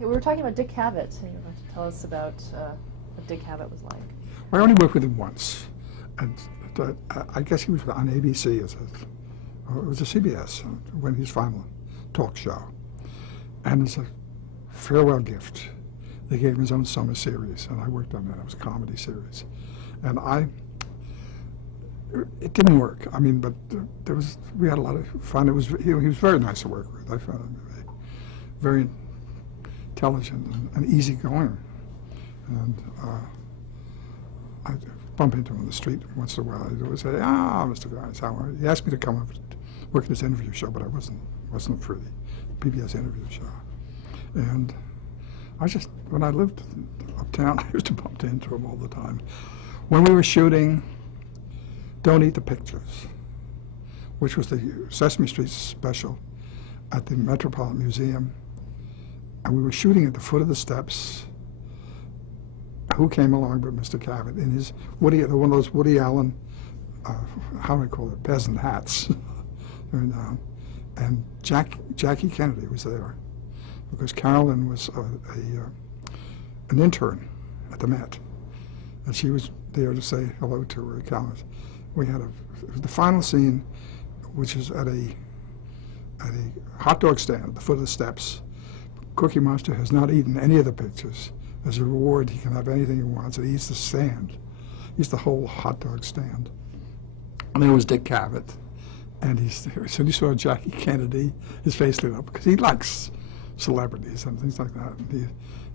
Okay, we were talking about Dick Cavett. So you want to tell us about what Dick Cavett was like? I only worked with him once, and I guess he was on ABC as it was a CBS when his final talk show, and as a farewell gift, they gave him his own summer series, and I worked on that. It was a comedy series, and it didn't work. I mean, but we had a lot of fun. He was very nice to work with. I found him very intelligent and easygoing, and I bump into him on the street once in a while. I'd always say, Mr. Geiss, how are you? He asked me to come up and work in his interview show, but I wasn't for the PBS interview show. And when I lived uptown, I used to bump into him all the time. When we were shooting Don't Eat the Pictures, which was the Sesame Street special at the Metropolitan Museum, and we were shooting at the foot of the steps, who came along but Mr. Cavett in his one of those Woody Allen, how do I call it, peasant hats. And Jackie Kennedy was there, because Carolyn was an intern at the Met, and she was there to say hello to Carolyn. We had it was the final scene, which is at a hot dog stand at the foot of the steps. Cookie Monster has not eaten any of the pictures. As a reward, he can have anything he wants, and he eats the stand. He eats the whole hot dog stand. And there was Dick Cavett, and as soon as he saw Jackie Kennedy, his face lit up, because he likes celebrities and things like that.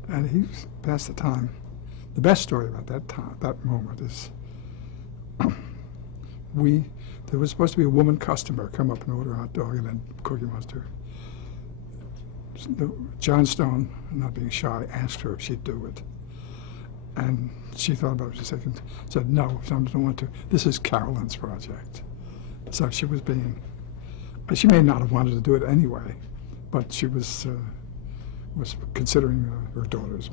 And he passed the time. The best story about that moment is there was supposed to be a woman customer come up and order a hot dog, and then Cookie Monster. John Stone, not being shy, asked her if she'd do it. And she thought about it for a second, said, no, I don't want to. This is Carolyn's project. So she she may not have wanted to do it anyway, but she was considering her daughter's,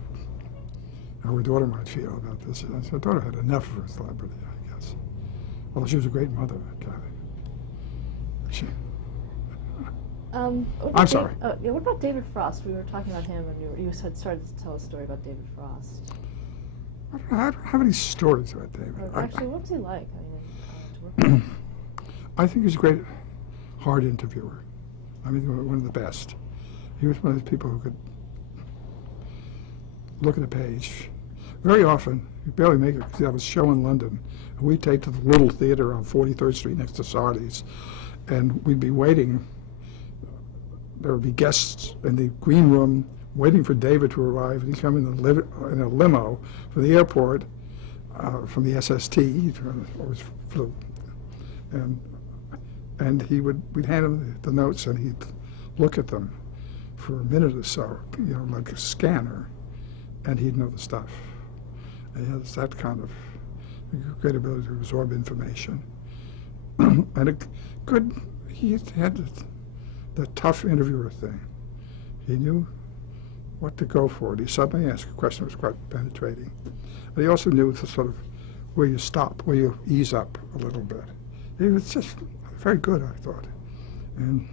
how her daughter might feel about this. Her daughter had enough of her celebrity, I guess. Although she was a great mother, Kathy. I'm sorry. What about David Frost? We were talking about him, and you had started to tell a story about David Frost. I don't have any stories about David. Actually, what was he like? To work with? I think he's a great, hard interviewer. I mean, one of the best. He was one of those people who could look at a page. Very often, you barely make it, because he had a show in London, and we taped to the little theater on 43rd Street next to Sardi's, and we'd be waiting. There would be guests in the green room waiting for David to arrive, and he'd come in a limo from the airport, from the SST, he always flew, and we'd hand him the notes, and he'd look at them for a minute or so, like a scanner, and he'd know the stuff. And he has that kind of great ability to absorb information, and he had the tough interviewer thing. He knew what to go for. He suddenly asked a question that was quite penetrating. But he also knew the sort of where you stop, where you ease up a little bit. He was just very good, I thought. And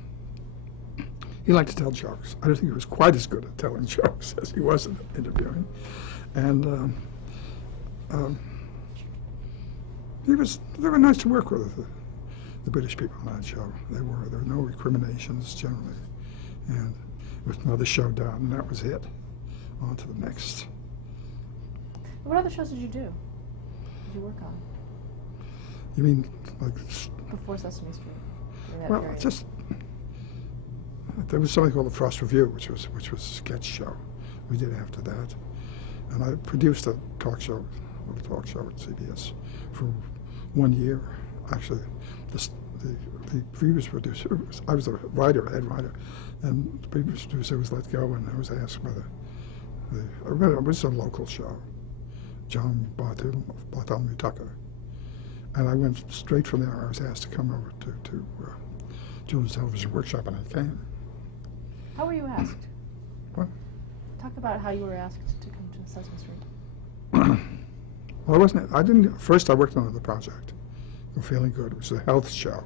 he liked to tell jokes. I don't think he was quite as good at telling jokes as he was at interviewing. And they were nice to work with. The British people on that show. There were no recriminations generally, and it was another show done, and that was it. On to the next. What other shows did you do? Did you work on? You mean like before Sesame Street? Well, just there was something called the Frost Review, which was a sketch show. We did after that, and I produced a little talk show at CBS for 1 year. Actually, the previous producer, I was the head writer, and the previous producer was let go, and I was asked by it was a local show, John Bartholomew Tucker, and I went straight from there. I was asked to come over to Children's Television Workshop, and I came. How were you asked? What? Talk about how you were asked to come to Sesame Street. Well, I didn't. First, I worked on the project. I'm Feeling Good. It was a health show.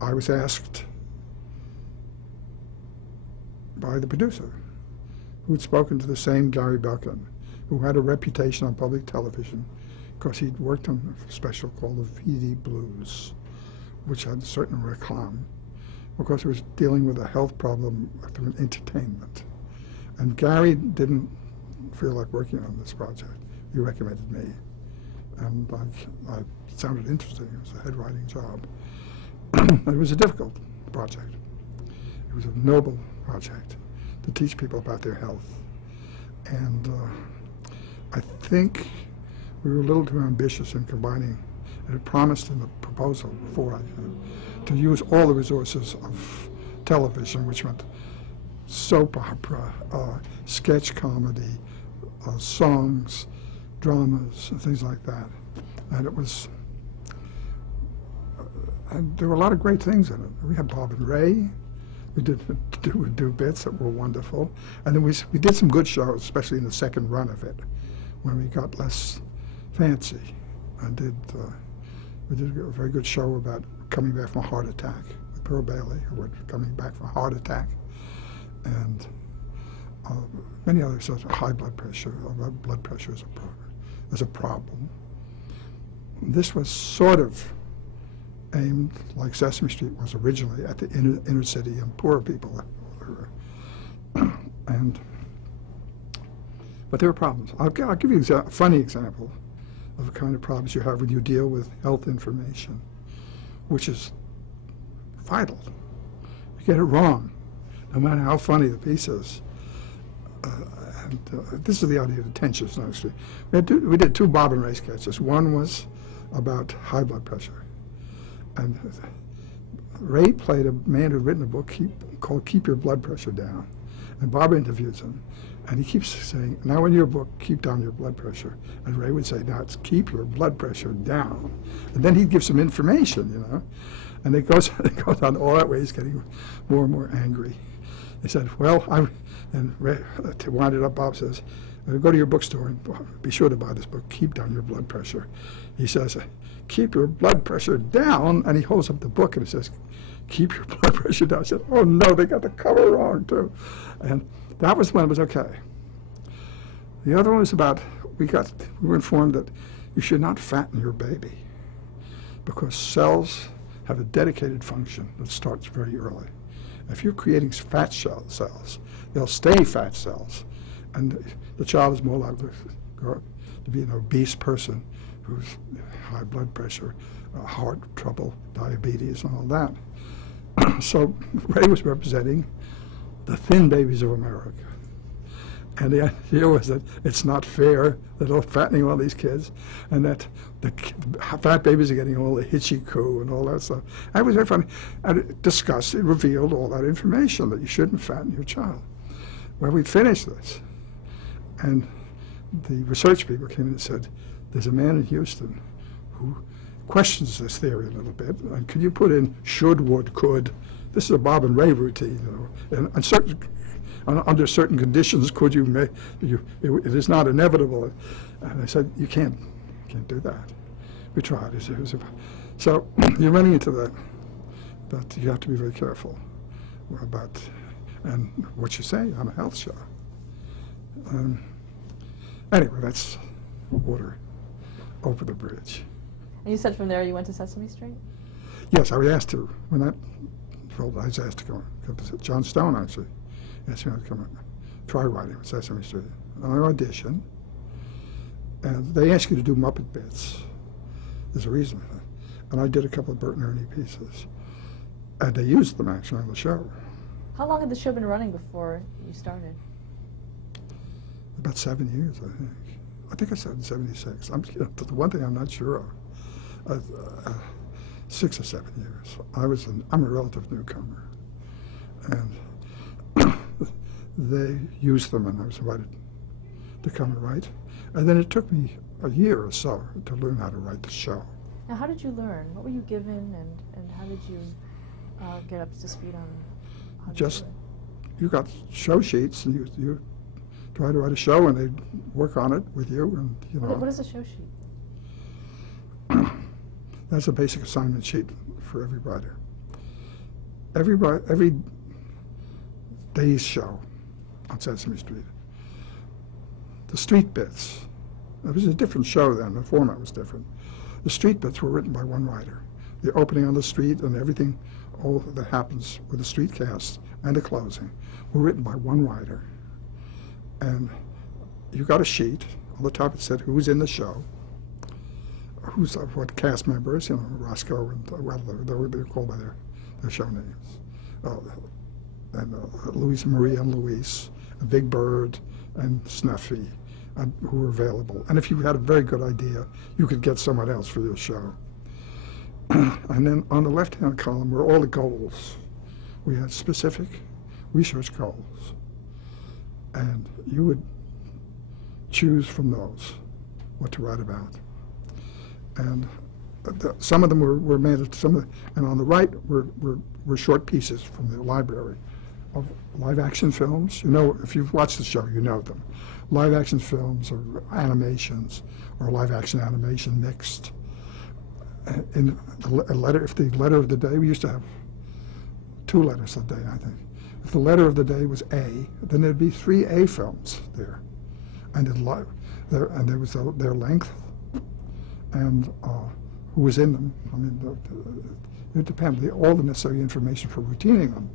I was asked by the producer, who'd spoken to the same Gary Belkin, who had a reputation on public television because he'd worked on a special called the VD Blues, which had certain reclam, because it was dealing with a health problem through entertainment. And Gary didn't feel like working on this project. He recommended me. And I sounded interesting. It was a head writing job. It was a difficult project. It was a noble project to teach people about their health. And I think we were a little too ambitious in combining, and it promised in the proposal before I to use all the resources of television, which meant soap opera, sketch comedy, songs, dramas, and things like that. And it was, and there were a lot of great things in it. We had Bob and Ray. We did do bits that were wonderful. And then we did some good shows, especially in the second run of it, when we got less fancy. We did a very good show about coming back from a heart attack with Pearl Bailey, who was coming back from a heart attack, and many other sorts of high blood pressure. Blood pressure is a problem. This was sort of aimed, like Sesame Street was originally, at the inner city and poor people. But there were problems. I'll give you a funny example of the kind of problems you have when you deal with health information, which is vital. You get it wrong, no matter how funny the piece is. This is the idea of the tensions, actually. We did two Bob and Ray sketches. One was about high blood pressure. And Ray played a man who'd written a book called Keep Your Blood Pressure Down. And Bob interviews him. And he keeps saying, now in your book, keep down your blood pressure. And Ray would say, now it's keep your blood pressure down. And then he'd give some information, you know. And it goes on all that way. He's getting more and more angry. He said, well, and Ray, to wind it up, Bob says, go to your bookstore and be sure to buy this book, Keep Down Your Blood Pressure. He says, keep your blood pressure down. And he holds up the book and he says, keep your blood pressure down. I said, oh no, they got the cover wrong too. And that was when it was okay. The other one was about, we were informed that you should not fatten your baby because cells have a dedicated function that starts very early. If you're creating fat cells, they'll stay fat cells. And the child is more likely to be an obese person who's high blood pressure, heart trouble, diabetes, and all that. So Ray was representing the thin babies of America. And the idea was that it's not fair that they're fattening all these kids and that the fat babies are getting all the hitchy coo and all that stuff. And it was very funny. And it revealed all that information that you shouldn't fatten your child. Well, we'd finished this. And the research people came in and said, there's a man in Houston who questions this theory a little bit. And could you put in should, would, could? This is a Bob and Ray routine, you know. And under certain conditions, could you make, it is not inevitable. And I said, you can't do that. We tried. So you're running into that. But you have to be very careful about and what you say on a health show. Anyway, that's water over the bridge. And you said from there you went to Sesame Street? Yes, I was asked to. When that rolled, I was asked to go. John Stone actually asked me to come and try writing with Sesame Street. And I auditioned, and they ask you to do Muppet bits. There's a reason for that. And I did a couple of Bert and Ernie pieces. And they used them actually on the show. How long had the show been running before you started? About 7 years, I think. I think I started in '76. The one thing I'm not sure of, 6 or 7 years. I'm a relative newcomer, and they used them, and I was invited to come and write. And then it took me a year or so to learn how to write the show. Now, how did you learn? What were you given, and how did you get up to speed on how to Just, do it? you got show sheets, and you try to write a show, and they work on it with you, and you know. What is a show sheet? That's a basic assignment sheet for every writer. Every day's show on Sesame Street The street bits, it was a different show then, the format was different. The street bits were written by one writer. The opening on the street and everything, all that happens with the street cast and the closing were written by one writer. And you got a sheet. On the top it said who was in the show, what cast members, Roscoe and, well, they were called by their show names. And Louisa Maria and Luis, and Big Bird and Snuffy, who were available. And if you had a very good idea, you could get someone else for your show. And then on the left-hand column were all the goals. We had specific research goals. And you would choose from those what to write about. And some of them were made, and on the right were short pieces from the library of live-action films. You know, if you've watched the show, you know them. Live-action films or animations or live-action animation mixed. In a letter, if the letter of the day, we used to have 2 letters a day, I think. If the letter of the day was A, then there'd be 3 A films there, and there was their length and who was in them. I mean, it depended. All the necessary information for routining them,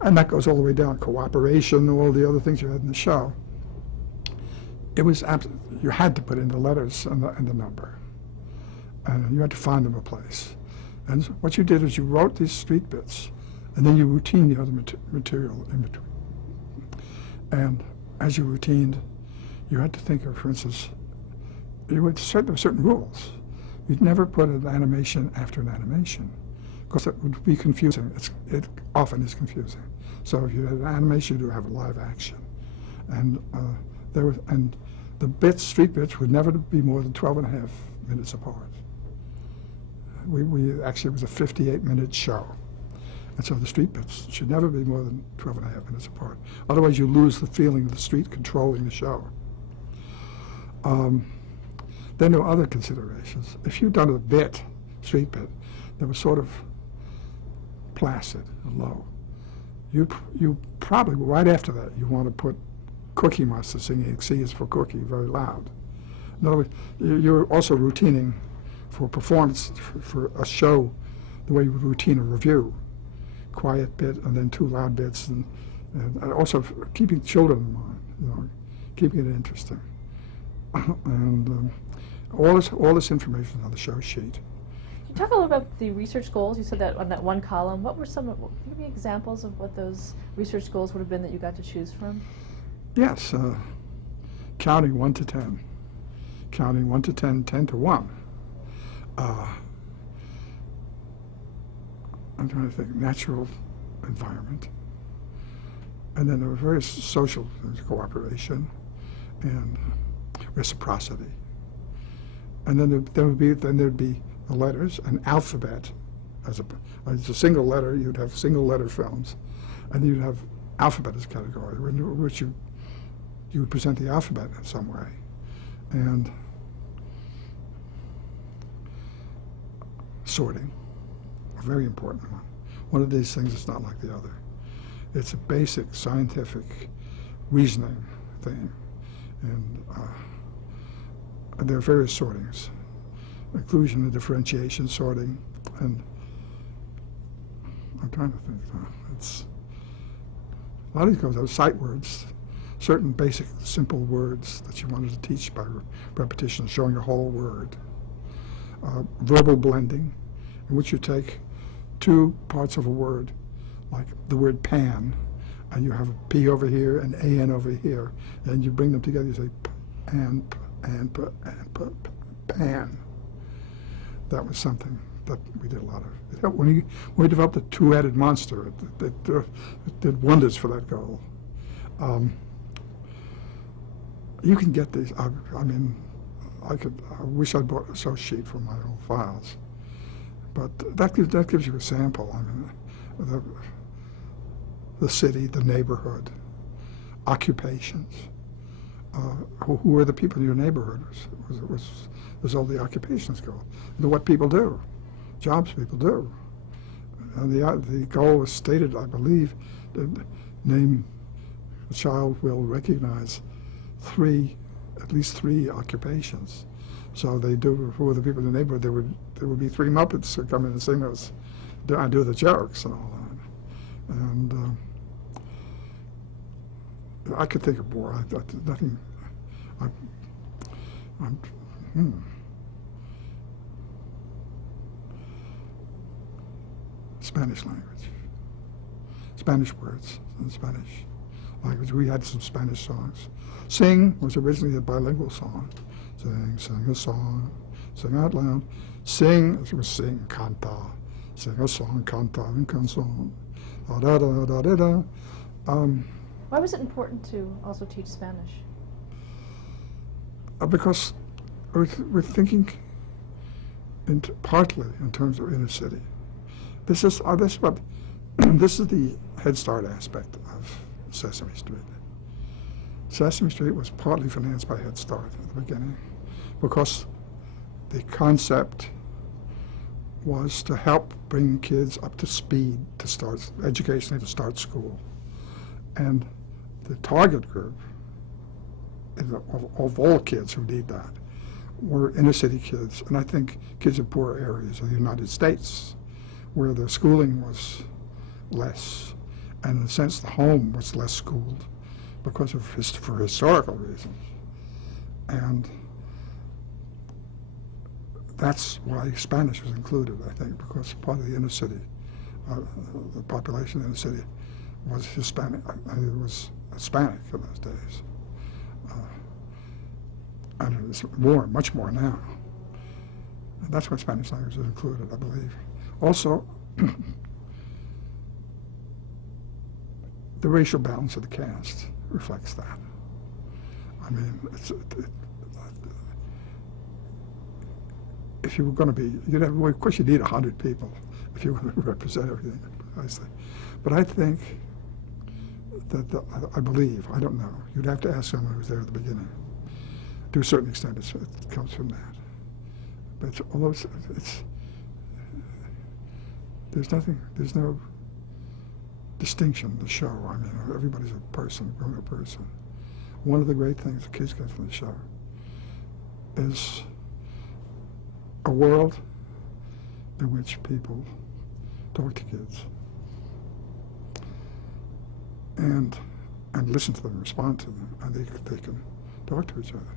and that goes all the way down cooperation, all the other things you had in the show. It was you had to put in the letters and the number. And you had to find them a place. And what you did is you wrote these street bits, and then you routined the other material in between. And as you routined, you had to think of, for instance, there were certain rules. You'd never put an animation after an animation, because that would be confusing. It often is confusing. So if you had an animation, you would have a live action. And the street bits would never be more than 12.5 minutes apart. We actually, it was a 58-minute show. And so the street bits should never be more than 12.5 minutes apart. Otherwise, you lose the feeling of the street controlling the show. Then there were other considerations. If you'd done a street bit, that was sort of placid and low, you probably, right after that, you want to put Cookie Monster singing C is for Cookie very loud. In other words, you're also routining for performance, for a show, the way you would routine a review. Quiet bit and then 2 loud bits, and also keeping children in mind, keeping it interesting. And all this information on the show sheet. Can you talk a little about the research goals? You said that on that one column. What were can you give me examples of what those research goals would have been that you got to choose from? Yes, counting 1 to 10. Counting 1 to 10, 10 to 1. I'm trying to think, natural environment. And then there were various social things, cooperation and reciprocity. And then there'd be the letters, an alphabet. As a single letter, you'd have single letter films. And you'd have alphabet as a category, in which you would present the alphabet in some way. And sorting, a very important one. One of these things is not like the other. It's a basic scientific reasoning thing. And there are various sortings, inclusion and differentiation sorting, and I'm trying to think. A lot of these goes out sight words, certain basic simple words that you wanted to teach by repetition, showing a whole word. Verbal blending, in which you take 2 parts of a word, like the word pan, and you have a P over here and AN over here, and you bring them together, you say pan. That was something that we did a lot of. When we developed a 2-headed monster, it did wonders for that goal. You can get these, I wish I'd bought a source sheet from my old files. But that gives you a sample. I mean, the city, the neighborhood, occupations. Who are the people in your neighborhood? Was all the occupations go? And what people do, jobs people do. And the goal was stated, I believe, that name a child will recognize at least three occupations. So they do, for the people in the neighborhood, there would be three Muppets who come in and sing those, I do the jokes and all that. And I could think of more. Nothing. Spanish language, Spanish words in Spanish language. We had some Spanish songs. Sing was originally a bilingual song. Sing a song, sing out loud. Sing was sing, canta. Sing a song, canta un canción. Da da da da da da. Why was it important to also teach Spanish? Because we're thinking partly in terms of inner city. This is the Head Start aspect of Sesame Street. Sesame Street was partly financed by Head Start at the beginning because the concept was to help bring kids up to speed to start educationally, to start school. And the target group of all kids who need that were inner city kids, and I think kids in poor areas of the United States where the schooling was less, and in a sense the home was less schooled because of for historical reasons. And that's why Spanish was included, I think, because part of the inner city, the population in the city was Hispanic. It was Hispanic in those days. And it's more, much more now. And that's why Spanish language is included, I believe. Also, the racial balance of the cast reflects that. I mean, if you were going to be, well, of course you need 100 people if you want to represent everything, precisely. But I think that, I believe, I don't know, you'd have to ask someone who was there at the beginning. To a certain extent, it comes from that. But although there's no distinction in the show. I mean, everybody's a person, a grown-up person. One of the great things the kids get from the show is a world in which people talk to kids and listen to them, respond to them, and they can talk to each other.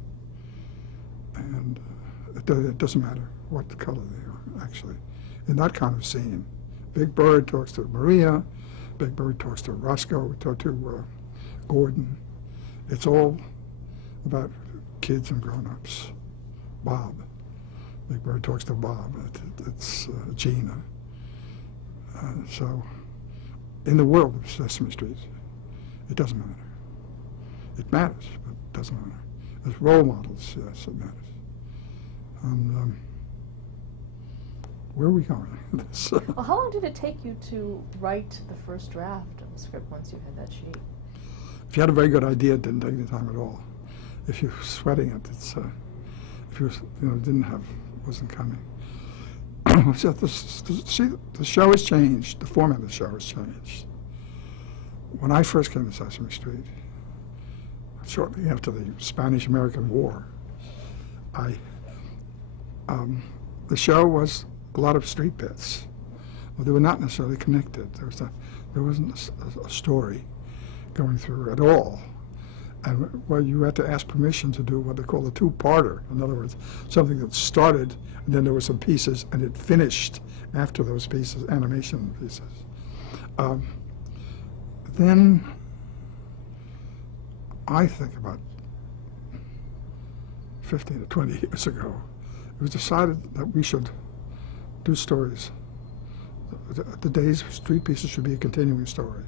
And it doesn't matter what color they are, actually. In that kind of scene, Big Bird talks to Maria, Big Bird talks to Roscoe, talks to Gordon. It's all about kids and grown-ups. Bob. Big Bird talks to Bob. It's Gina. So, in the world of Sesame Street, it doesn't matter. It matters, but it doesn't matter. As role models, yes, it matters. And where are we going? Well, how long did it take you to write the first draft of the script once you had that sheet? If you had a very good idea, it didn't take any time at all. If you're sweating it, it's if you wasn't coming. So the show has changed. The format of the show has changed. When I first came to Sesame Street, shortly after the Spanish-American War, the show was a lot of street bits. Well, they were not necessarily connected. There wasn't a story going through at all. And well, you had to ask permission to do what they call a two-parter. In other words, something that started, and then there were some pieces, and it finished after those pieces, animation pieces. Then I think about 15 to 20 years ago, it was decided that we should do stories. The day's street pieces should be a continuing story.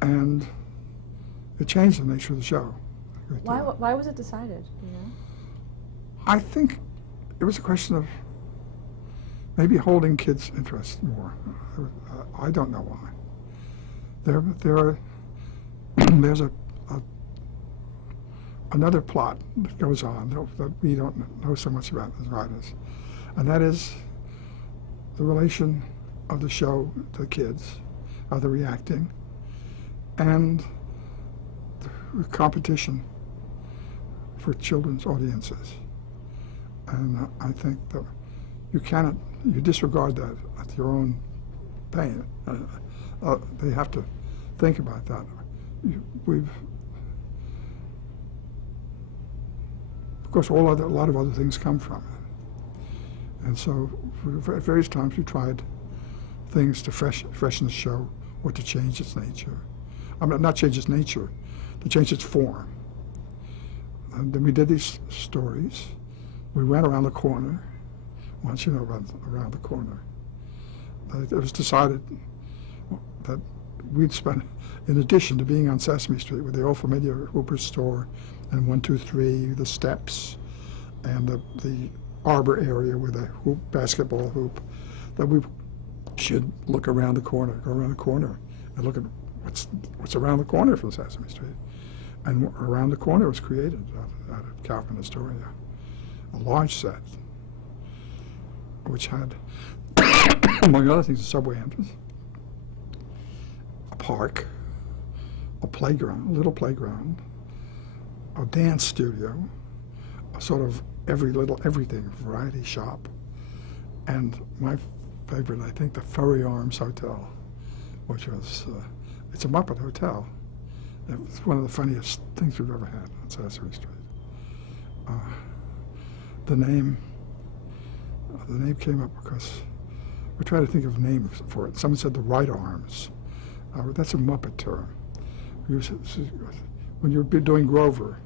And it changed the nature of the show. Why was it decided, do you know? I think it was a question of maybe holding kids' interest more. I don't know why. There's another plot that goes on that we don't know so much about as writers, and that is the relation of the show to the kids, how they're reacting, and competition for children's audiences. And I think that you disregard that at your own pain. They have to think about that. Of course, a lot of other things come from it. And so at various times we tried things to freshen the show or to change its nature. I mean, not change its nature, to change its form. And then we did these stories. We went around the corner. Once you know around the corner, it was decided that we'd spend, in addition to being on Sesame Street with the old familiar Hooper store and 123, the steps, and the arbor area with the basketball hoop, that we should look around the corner, go around the corner, and look at what's around the corner from Sesame Street. And around the corner was created out of Kaufman Astoria, a large set, which had, among other things, a subway entrance, a park, a playground, a little playground, a dance studio, a sort of everything variety shop, and my favorite, I think, the Furry Arms Hotel, which was, it's a Muppet hotel. It's one of the funniest things we've ever had on Sesame Street. The name came up because we're trying to think of names for it. Someone said the Right Arms. That's a Muppet term. When you're doing Grover,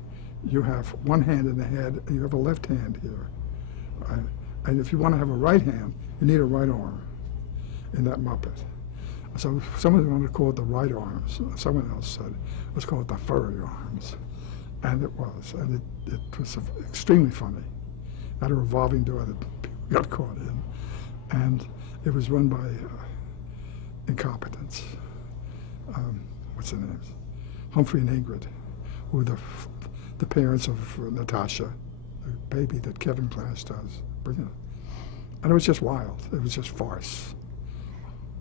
you have one hand in the head and you have a left hand here. And if you want to have a right hand, you need a right arm in that Muppet. So someone wanted to call it the Right Arms. Someone else said, let's call it the Furry Arms. And it was. And it was extremely funny. Had a revolving door that people got caught in. And it was run by incompetents. What's their names? Humphrey and Ingrid, who were the parents of Natasha, the baby that Kevin Clash does. Brilliant. And it was just wild. It was just farce.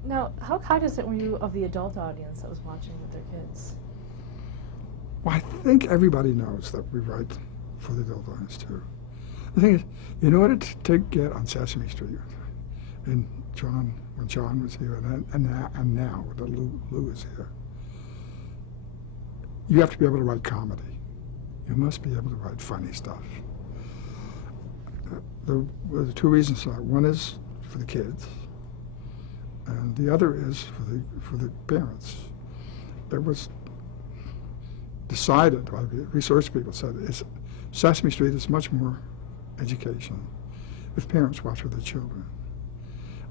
Now, how cognizant were you of the adult audience that was watching with their kids? Well, I think everybody knows that we write for the adult audience, too. The thing is, in order to get on Sesame Street, when John was here, and now that Lou is here, you have to be able to write comedy. You must be able to write funny stuff. There were two reasons for that. One is for the kids, and the other is for the parents. It was decided by the research people said Sesame Street is much more educational if parents watch with their children.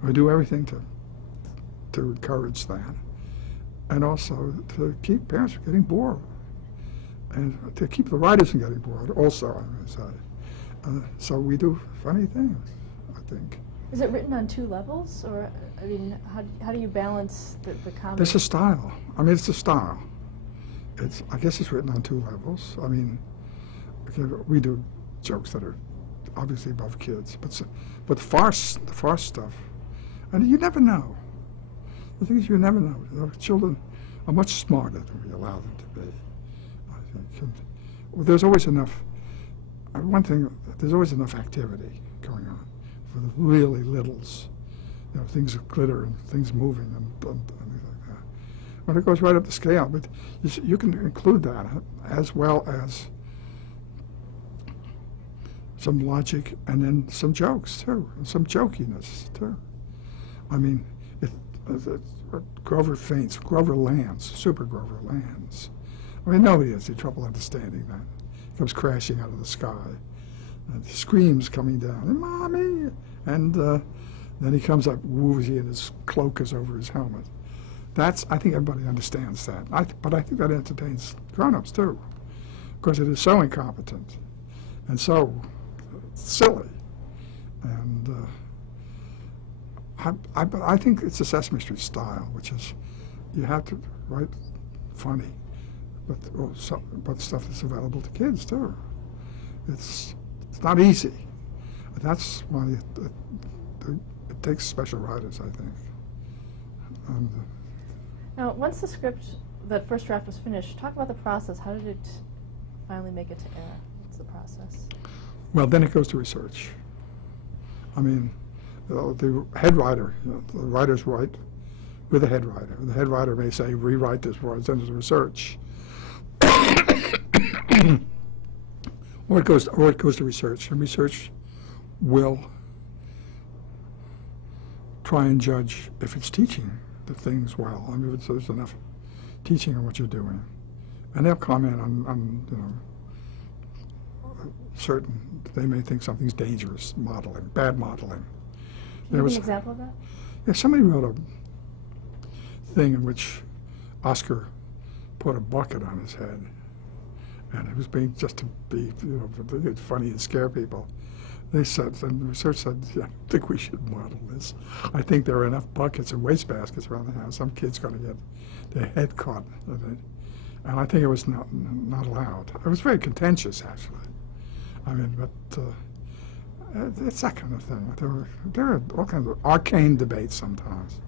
We do everything to encourage that, and also to keep parents from getting bored, and to keep the writers from getting bored. Also, I'm going to say, so we do funny things, I think. Is it written on two levels, or I mean, how do you balance the comedy? There's a style. I mean, it's a style. I guess it's written on two levels. I mean, we do jokes that are obviously above kids, but the farce stuff, and you never know. The thing is, you never know. Children are much smarter than we allow them to be, I think. And there's always enough. One thing, there's always enough activity going on for the really littles. You know, things that glitter and things moving and things like that. When it goes right up the scale, but you can include that as well as some logic and then some jokes too, and some jokiness too. I mean, Grover faints, Grover lands, Super Grover lands. I mean, nobody has any trouble understanding that. He comes crashing out of the sky, and screams coming down, "Mommy!" And then he comes up woozy, and his cloak is over his helmet. I think everybody understands that. But I think that entertains grown-ups too, because it is so incompetent and so silly. And I think it's a Sesame Street style, which is you have to write funny, but stuff that's available to kids too. It's not easy. That's why it takes special writers, I think. And, now, once the script that first draft was finished, talk about the process. How did it finally make it to air? What's the process? Well, then it goes to research. I mean, the head writer, the writers write with the head writer. The head writer may say, rewrite this before it's into the research. or it goes to research, and research will try and judge if it's teaching the things well. I mean, if there's enough teaching on what you're doing. And they'll comment on certain, they may think something's dangerous modeling, bad modeling. Can you give me an example of that? Yeah, somebody wrote a thing in which Oscar put a bucket on his head, and it was being just to be, funny and scare people. They said, and the research said, yeah, I don't think we should model this. I think there are enough buckets and wastebaskets around the house. Some kid's going to get their head caught in it. And I think it was not allowed. It was very contentious, actually. I mean, but it's that kind of thing. There are all kinds of arcane debates sometimes.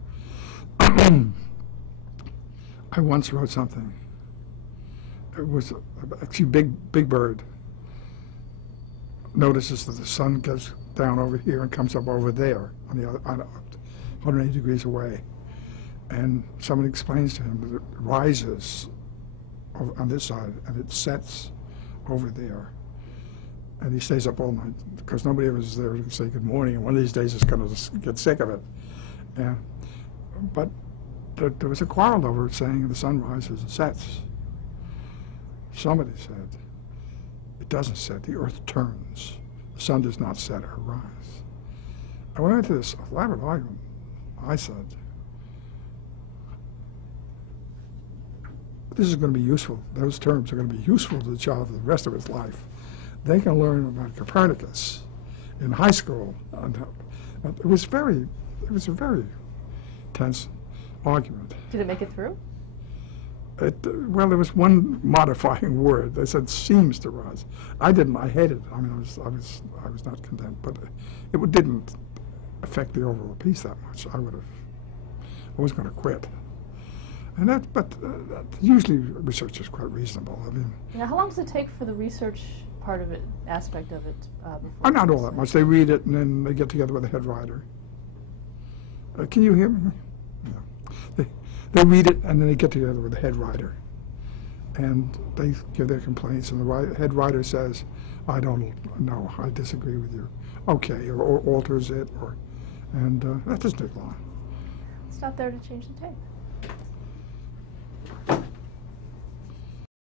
I once wrote something. It was actually Big Bird notices that the sun goes down over here and comes up over there on the other, 180 degrees away, and someone explains to him that it rises on this side and it sets over there, and he stays up all night because nobody ever is there to say good morning, and one of these days he's going to get sick of it. But there was a quarrel over it, saying the sun rises and sets. Somebody said, it doesn't set, the earth turns. The sun does not set or rise. And when I went to this elaborate argument, I said, this is going to be useful. Those terms are going to be useful to the child for the rest of his life. They can learn about Copernicus in high school. It was a very tense argument. Did it make it through? Well, there was one modifying word. They said seems to rise. I didn't. I hated it. I mean, I was not content. But it didn't affect the overall piece that much. I was going to quit. And usually research is quite reasonable. I mean. Now, how long does it take for the research part of it, aspect of it? Before not all that much. They read it and then they get together with the head writer. Can you hear me? No. They read it and then they get together with the head writer, and they give their complaints, and the head writer says, I don't know, I disagree with you. Okay, or alters it, and that doesn't take long. It's not there to change the tape.